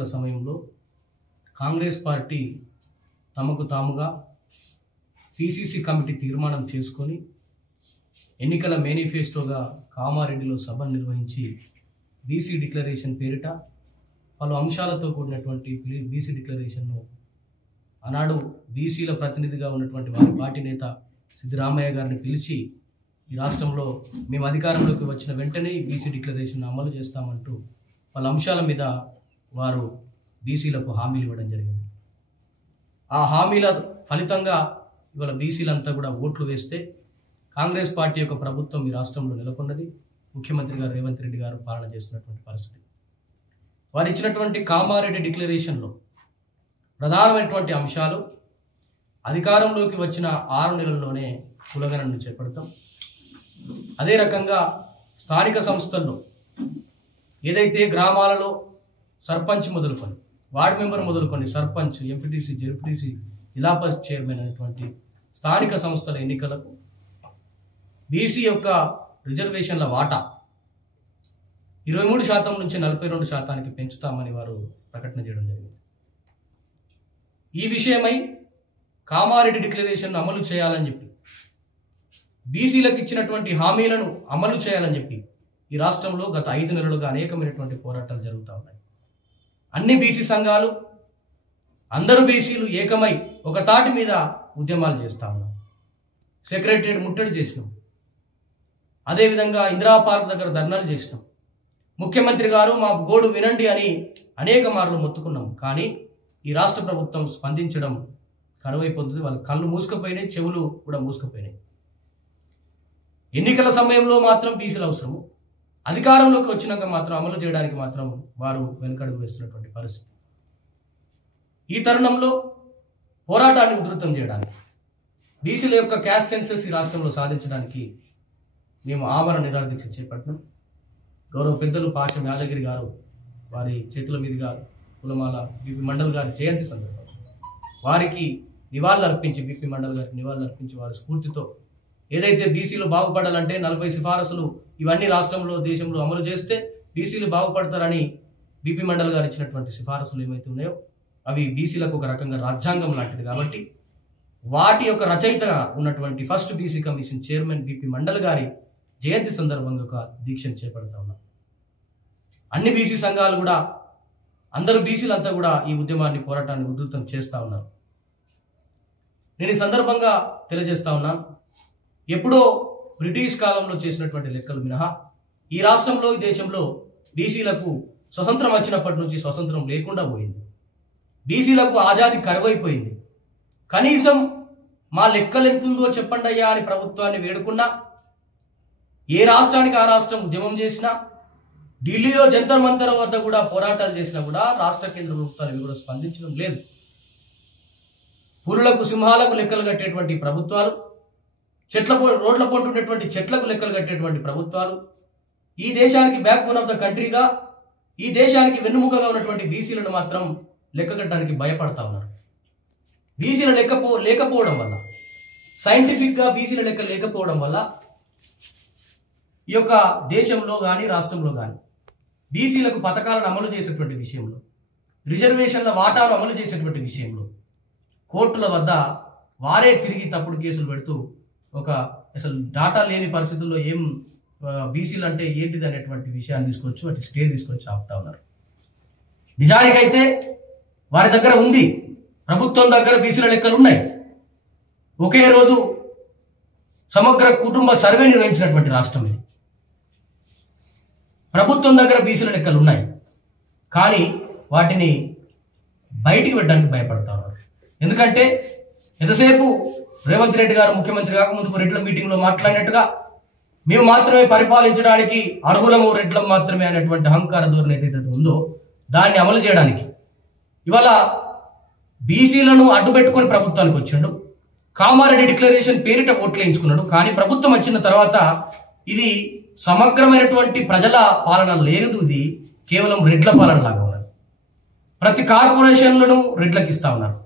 ఎన్నికల సమయంలో కాంగ్రెస్ పార్టీ తమకు తాముగా పిసిసి కమిటీ తీర్మానం చేసుకొని ఎన్నికల మేనిఫెస్టోగా కామారెడ్డిలో సభను నిర్వహించి బీసీ డిక్లరేషన్ పేరిట పలు అంశాలతో కూడినటువంటి బీసీ డిక్లరేషన్ను ఆనాడు బీసీల ప్రతినిధిగా ఉన్నటువంటి వారి పార్టీ నేత సిద్ధరామయ్య గారిని పిలిచి ఈ రాష్ట్రంలో మేము అధికారంలోకి వచ్చిన వెంటనే ఈ బీసీ డిక్లరేషన్ అమలు చేస్తామంటూ పలు అంశాల మీద వారు బీసీలకు హామీలు ఇవ్వడం జరిగింది. ఆ హామీల ఫలితంగా ఇవాళ బీసీలంతా కూడా ఓట్లు వేస్తే కాంగ్రెస్ పార్టీ యొక్క ప్రభుత్వం ఈ రాష్ట్రంలో నెలకొన్నది. ముఖ్యమంత్రి గారు రేవంత్ రెడ్డి గారు పాలన చేస్తున్నటువంటి పరిస్థితి. వారు ఇచ్చినటువంటి కామారెడ్డి డిక్లరేషన్లో ప్రధానమైనటువంటి అంశాలు అధికారంలోకి వచ్చిన 6 నెలల్లోనే కులగణను చేపడతాం. అదే రకంగా స్థానిక సంస్థల్లో ఏదైతే గ్రామాలలో సర్పంచ్ మొదలుకొని వార్డు మెంబర్ మొదలుకొని సర్పంచ్, ఎంపీటీసీ, జెడ్పీటీసీ, జిల్లా పరిషత్ చైర్మన్ అనేటువంటి స్థానిక సంస్థల ఎన్నికలకు బీసీ యొక్క రిజర్వేషన్ల వాటా 23% నుంచి 42% పెంచుతామని వారు ప్రకటన చేయడం జరిగింది. ఈ విషయమై కామారెడ్డి డిక్లరేషన్ అమలు చేయాలని చెప్పి, బీసీలకు ఇచ్చినటువంటి హామీలను అమలు చేయాలని చెప్పి ఈ రాష్ట్రంలో గత 5 నెలలుగా అనేకమైనటువంటి పోరాటాలు జరుగుతూ ఉన్నాయి. అన్ని బీసీ సంఘాలు, అందరూ బీసీలు ఏకమై ఒక తాటి మీద ఉద్యమాలు చేస్తూ ఉన్నాం. సెక్రటరియట్ ముట్టడి చేసినాం. అదేవిధంగా ఇందిరా పార్క్ దగ్గర ధర్నాలు చేసినాం. ముఖ్యమంత్రి గారు మా గోడు వినండి అని అనేక మార్లు మొత్తుకున్నాం. కానీ ఈ రాష్ట్ర ప్రభుత్వం స్పందించడం కరువైపోతుంది. వాళ్ళ కళ్ళు మూసుకుపోయినాయి, చెవులు కూడా మూసుకుపోయినాయి. ఎన్నికల సమయంలో మాత్రం బీసీలు అవసరము, అధికారంలోకి వచ్చినాక మాత్రం అమలు చేయడానికి మాత్రం వారు వెనుకడుగు వేస్తున్నటువంటి పరిస్థితి. ఈ తరుణంలో పోరాటాన్ని ఉధృతం చేయడానికి, బీసీల యొక్క క్యాస్ట్ సెన్సస్ ఈ రాష్ట్రంలో సాధించడానికి మేము ఆమరణ నిరాదీక్ష చేపట్టినాం. గౌరవ పెద్దలు పాషం యాదగిరి గారు వారి చేతుల మీదుగా కులమాల బీపీ మండల్ గారి జయంతి సందర్భంగా వారికి నివాళులు అర్పించి, బీపీ మండల్ గారికి నివాళులు అర్పించి వారి స్ఫూర్తితో ఏదైతే బీసీలు బాగుపడాలంటే 40 సిఫారసులు ఇవన్నీ రాష్ట్రంలో, దేశంలో అమలు చేస్తే బీసీలు బాగుపడతారని బీపీ మండల్ గారు ఇచ్చినటువంటి సిఫారసులు ఏమైతే ఉన్నాయో అవి బీసీలకు ఒక రకంగా రాజ్యాంగం లాంటిది. కాబట్టి వాటి యొక్క రచయితగా ఉన్నటువంటి first BC commission chairman BP mandal గారి జయంతి సందర్భంగా ఒక దీక్షను చేపడతా ఉన్నాం. అన్ని బీసీ సంఘాలు కూడా, అందరూ బీసీలంతా కూడా ఈ ఉద్యమాన్ని, పోరాటాన్ని ఉధృతం చేస్తూ ఉన్నారు. నేను ఈ సందర్భంగా తెలియజేస్తా ఉన్నాను, ఎప్పుడో బ్రిటిష్ కాలంలో చేసినటువంటి లెక్కలు మినహా ఈ రాష్ట్రంలో, ఈ దేశంలో బీసీలకు స్వతంత్రం వచ్చినప్పటి నుంచి స్వతంత్రం లేకుండా పోయింది. బీసీలకు ఆజాదీ కరువైపోయింది. కనీసం మా లెక్కలు ఎంతుందో చెప్పండి అయ్యా అని ప్రభుత్వాన్ని వేడుకున్నా, ఏ రాష్ట్రానికి ఆ రాష్ట్రం ఉద్యమం చేసినా, ఢిల్లీలో జంతర్ మంతర్ వద్ద కూడా పోరాటాలు చేసినా కూడా రాష్ట్ర కేంద్ర ప్రభుత్వాలు కూడా స్పందించడం లేదు. పులులకు, సింహాలకు లెక్కలు కట్టేటువంటి ప్రభుత్వాలు, రోడ్ల పొంటి ఉండేటువంటి చెట్లకు లెక్కలు కట్టేటువంటి ప్రభుత్వాలు, ఈ దేశానికి బ్యాక్ బోన్ ఆఫ్ ద కంట్రీగా, ఈ దేశానికి వెన్నుముకగా ఉన్నటువంటి బీసీలను మాత్రం లెక్క కట్టడానికి భయపడతా ఉన్నారు. బీసీల లేకపోవడం వల్ల, సైంటిఫిక్గా బీసీల లెక్క లేకపోవడం వల్ల ఈ యొక్క దేశంలో కానీ, రాష్ట్రంలో కానీ బీసీలకు పథకాలను అమలు చేసేటువంటి విషయంలో, రిజర్వేషన్ల వాటాను అమలు చేసేటువంటి విషయంలో కోర్టుల వద్ద వారే తిరిగి తప్పుడు కేసులు పెడుతూ అసలు డాటా లేని పరిస్థితుల్లో ఏం బీసీలు అంటే ఏంటిది అనేటువంటి విషయాన్ని తీసుకొచ్చి వాటి స్టే తీసుకొచ్చి ఆపుతా ఉన్నారు. నిజానికైతే వారి దగ్గర ఉంది, ప్రభుత్వం దగ్గర బీసీల లెక్కలు ఉన్నాయి. ఒకే రోజు సమగ్ర కుటుంబ సర్వే నిర్వహించినటువంటి రాష్ట్రం ఇది. ప్రభుత్వం దగ్గర బీసీల లెక్కలు ఉన్నాయి, కానీ వాటిని బయటికి పెట్టడానికి భయపడతా ఉన్నారు. ఎందుకంటే ఎంతసేపు రేవంత్ రెడ్డి గారు ముఖ్యమంత్రి కాకముందుకు రెడ్ల మీటింగ్లో మాట్లాడినట్టుగా మేము మాత్రమే పరిపాలించడానికి అర్హులము, రెడ్లం మాత్రమే అనేటువంటి అహంకార ధోరణి ఏదైతే ఉందో దాన్ని అమలు చేయడానికి ఇవాళ బీసీలను అడ్డుపెట్టుకొని ప్రభుత్వానికి వచ్చిండు. కామారెడ్డి డిక్లరేషన్ పేరిట ఓట్లు వేయించుకున్నాడు. కానీ ప్రభుత్వం వచ్చిన తర్వాత ఇది సమగ్రమైనటువంటి ప్రజల పాలన లేదు, ఇది కేవలం రెడ్ల పాలన లాగా ఉన్నది. ప్రతి కార్పొరేషన్లను రెడ్లకు ఇస్తా ఉన్నారు,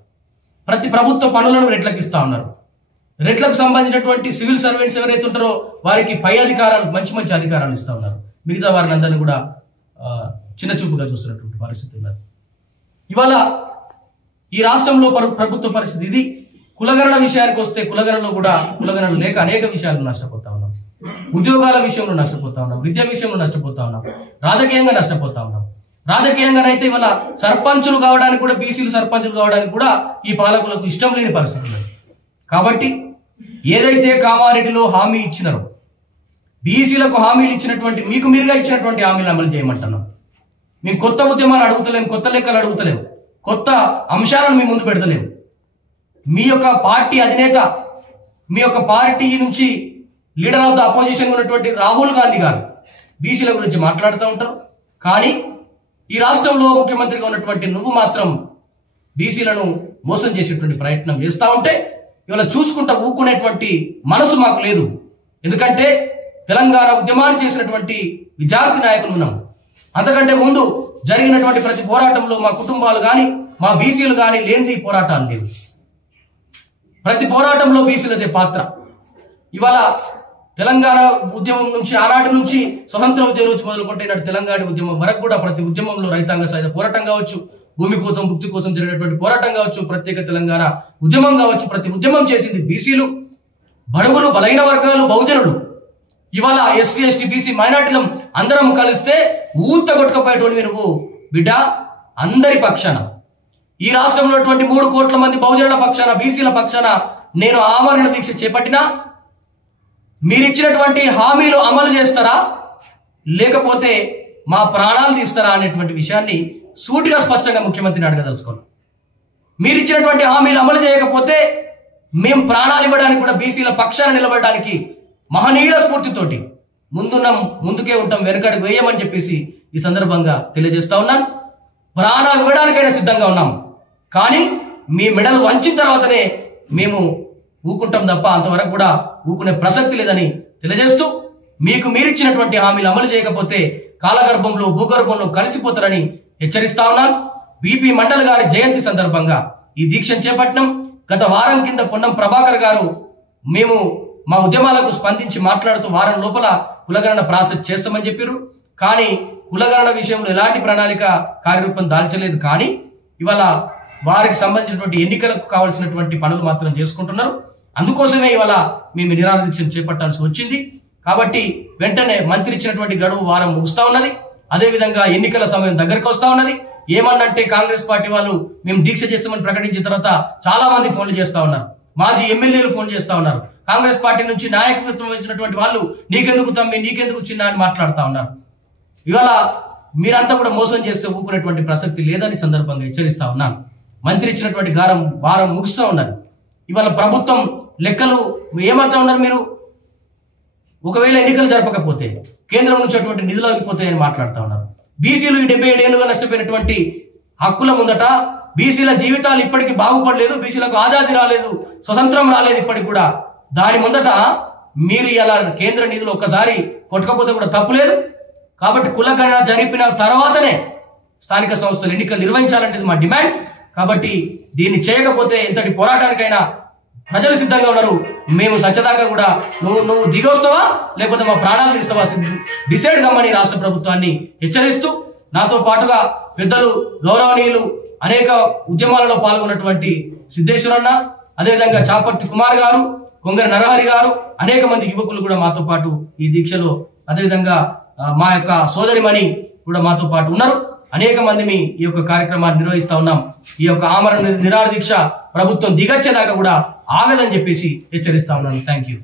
ప్రతి ప్రభుత్వ పనులను రెడ్లకు ఇస్తా ఉన్నారు. రెడ్లకు సంబంధించినటువంటి సివిల్ సర్వెంట్స్ ఎవరైతే ఉంటారో వారికి పై అధికారాలు, మంచి మంచి అధికారాలు ఇస్తా ఉన్నారు. మిగతా వారిని అందరినీ కూడా చిన్న చూపుగా చూస్తున్నటువంటి పరిస్థితి ఉన్నారు. ఇవాళ ఈ రాష్ట్రంలో ప్రభుత్వ పరిస్థితి ఇది. కులగణన విషయానికి వస్తే కులగణనలో కూడా కులగణన లేక అనేక విషయాలు నష్టపోతా ఉన్నాం. ఉద్యోగాల విషయంలో నష్టపోతా ఉన్నాం, విద్య విషయంలో నష్టపోతా ఉన్నాం, రాజకీయంగా నష్టపోతా ఉన్నాం. రాజకీయంగానైతే ఇవాళ సర్పంచులు కావడానికి కూడా, బీసీలు సర్పంచులు కావడానికి కూడా ఈ పాలకులకు ఇష్టం లేని పరిస్థితి ఉన్నది. కాబట్టి ఏదైతే కామారెడ్డిలో హామీ ఇచ్చినారో, బీసీలకు హామీలు ఇచ్చినటువంటి, మీకు మీరుగా ఇచ్చినటువంటి హామీలు అమలు చేయమంటున్నాం. మేము కొత్త ఉద్యమాలు అడుగుతలేము, కొత్త లెక్కలు అడుగుతలేము, కొత్త అంశాలను మీ ముందు పెడతలేము. మీ యొక్క పార్టీ అధినేత, మీ యొక్క పార్టీ నుంచి లీడర్ ఆఫ్ ద అపోజిషన్ ఉన్నటువంటి రాహుల్ గాంధీ గారు బీసీల గురించి మాట్లాడుతూ ఉంటారు. కానీ ఈ రాష్ట్రంలో ముఖ్యమంత్రిగా ఉన్నటువంటి నువ్వు మాత్రం బీసీలను మోసం చేసేటువంటి ప్రయత్నం చేస్తూ ఉంటే ఇవాళ చూసుకుంటా ఊకునేటువంటి మనసు మాకు లేదు. ఎందుకంటే తెలంగాణ ఉద్యమాన్ని చేసినటువంటి విద్యార్థి నాయకులు ఉన్నాం. అంతకంటే ముందు జరిగినటువంటి ప్రతి పోరాటంలో మా కుటుంబాలు కానీ, మా బీసీలు కానీ లేనిది పోరాటాలు లేవు. ప్రతి పోరాటంలో బీసీలదే పాత్ర. ఇవాళ తెలంగాణ ఉద్యమం నుంచి, ఆనాటి నుంచి స్వతంత్ర ఉద్యమం నుంచి మొదలుకుంటే నాటి తెలంగాణ ఉద్యమం వరకు కూడా ప్రతి ఉద్యమంలో రైతాంగ సాయుధ పోరాటం కావచ్చు, భూమి కోసం భుక్తి కోసం జరిగినటువంటి పోరాటం కావచ్చు, ప్రత్యేక తెలంగాణ ఉద్యమం కావచ్చు, ప్రతి ఉద్యమం చేసింది బీసీలు, బడుగులు, బలహీన వర్గాలు, బహుజనులు. ఇవాళ ఎస్సీ ఎస్టీ బీసీ మైనార్టీలం అందరం కలిస్తే ఊత కొట్టుకపోయేటువంటి నువ్వు బిడ్డ అందరి పక్షాన, ఈ రాష్ట్రంలో ఉన్నటువంటి 3 కోట్ల మంది బహుజనుల పక్షాన, బీసీల పక్షాన నేను ఆమరణ దీక్ష చేపట్టినా మీరిచ్చినటువంటి హామీలు అమలు చేస్తారా, లేకపోతే మా ప్రాణాలు తీస్తారా అనేటువంటి విషయాన్ని సూటిగా స్పష్టంగా ముఖ్యమంత్రిని అడగదలుచుకోవాలి. మీరిచ్చినటువంటి హామీలు అమలు చేయకపోతే మేము ప్రాణాలు ఇవ్వడానికి కూడా, బీసీల పక్షాన నిలబడడానికి మహనీయుల స్ఫూర్తితోటి ముందుకే ఉంటాం, వెనకడుగు వేయమని చెప్పేసి ఈ సందర్భంగా తెలియజేస్తా ఉన్నాను. ప్రాణాలు ఇవ్వడానికైనా సిద్ధంగా ఉన్నాం, కానీ మీ మెడలు వంచిన తర్వాతనే మేము ఊకుంటాం తప్ప అంతవరకు కూడా ఊకునే ప్రసక్తి లేదని తెలియజేస్తూ, మీకు మీరిచ్చినటువంటి హామీలు అమలు చేయకపోతే కాలగర్భంలో భూగర్భంలో కలిసిపోతారని హెచ్చరిస్తా ఉన్నాను. బీపీ మండల్ గారి జయంతి సందర్భంగా ఈ దీక్షను చేపట్టినాం. గత వారం కింద పొన్నం ప్రభాకర్ గారు మేము మా ఉద్యమాలకు స్పందించి మాట్లాడుతూ వారం లోపల కులగణన ప్రాసెస్ చేస్తామని చెప్పారు. కానీ కులగణన విషయంలో ఎలాంటి ప్రణాళిక కార్యరూపం దాల్చలేదు. కానీ ఇవాళ వారికి సంబంధించినటువంటి ఎన్నికలకు కావాల్సినటువంటి పనులు మాత్రం చేసుకుంటున్నారు. అందుకోసమే ఇవాళ మేము నిరాహార దీక్షను చేపట్టాల్సి వచ్చింది. కాబట్టి వెంటనే మంత్రి ఇచ్చినటువంటి గడువు వారం ముగుస్తా ఉన్నది. అదేవిధంగా ఎన్నికల సమయం దగ్గరకు వస్తా ఉన్నది. ఏమన్నంటే కాంగ్రెస్ పార్టీ వాళ్ళు మేము దీక్ష చేస్తామని ప్రకటించిన తర్వాత చాలా మంది ఫోన్లు చేస్తా ఉన్నారు, మాజీ ఎమ్మెల్యేలు ఫోన్ చేస్తా ఉన్నారు. కాంగ్రెస్ పార్టీ నుంచి నాయకత్వం వహించినటువంటి వాళ్ళు నీకెందుకు తమ్మి, నీకెందుకు చిన్న అని మాట్లాడుతూ ఉన్నారు. ఇవాళ మీరంతా కూడా మోసం చేస్తే ఊపుకునేటువంటి ప్రసక్తి లేదని సందర్భంగా హెచ్చరిస్తా ఉన్నాను. మంత్రి ఇచ్చినటువంటి వారం ముగుస్తూ ఉన్నారు. ఇవాళ ప్రభుత్వం లెక్కలు ఏమంటా ఉన్నారు, మీరు ఒకవేళ ఎన్నికలు జరపకపోతే కేంద్రం నుంచి అటువంటి నిధులు ఆగిపోతాయని మాట్లాడుతూ ఉన్నారు. బీసీలు 77 ఏళ్లుగా నష్టపోయినటువంటి హక్కుల ముందట బీసీల జీవితాలు ఇప్పటికీ బాగుపడలేదు, బీసీలకు ఆజాదీ రాలేదు, స్వతంత్రం రాలేదు ఇప్పటికి కూడా. దాని ముందట మీరు ఇలా కేంద్ర నిధులు ఒక్కసారి కొట్టకపోతే కూడా తప్పులేదు. కాబట్టి కులగణన జరిపిన తర్వాతనే స్థానిక సంస్థలు ఎన్నికలు నిర్వహించాలంటే మా డిమాండ్. కాబట్టి దీన్ని చేయకపోతే ఎంతటి పోరాటానికైనా ప్రజలు సిద్ధంగా ఉన్నారు. మేము సత్యదాకా కూడా నువ్వు దిగొస్తావా లేకపోతే మా ప్రాణాలు తీస్తావా డిసైడ్ కమ్మని రాష్ట్ర ప్రభుత్వాన్ని హెచ్చరిస్తూ, నాతో పాటుగా పెద్దలు గౌరవనీయులు అనేక ఉద్యమాలలో పాల్గొన్నటువంటి సిద్ధేశ్వరన్న, అదేవిధంగా చాపర్తి కుమార్ గారు, కొంగర నరహరి గారు, అనేక మంది యువకులు కూడా మాతో పాటు ఈ దీక్షలో, అదేవిధంగా మా యొక్క సోదరిమణి కూడా మాతో పాటు ఉన్నారు. అనేక మందిని ఈ యొక్క కార్యక్రమాన్ని నిర్వహిస్తా ఉన్నాం. ఈ యొక్క ఆమరణ నిరాహార దీక్ష ప్రభుత్వం దిగచ్చేదాకా కూడా ఆగదని చెప్పేసి హెచ్చరిస్తా ఉన్నాను. Thank you.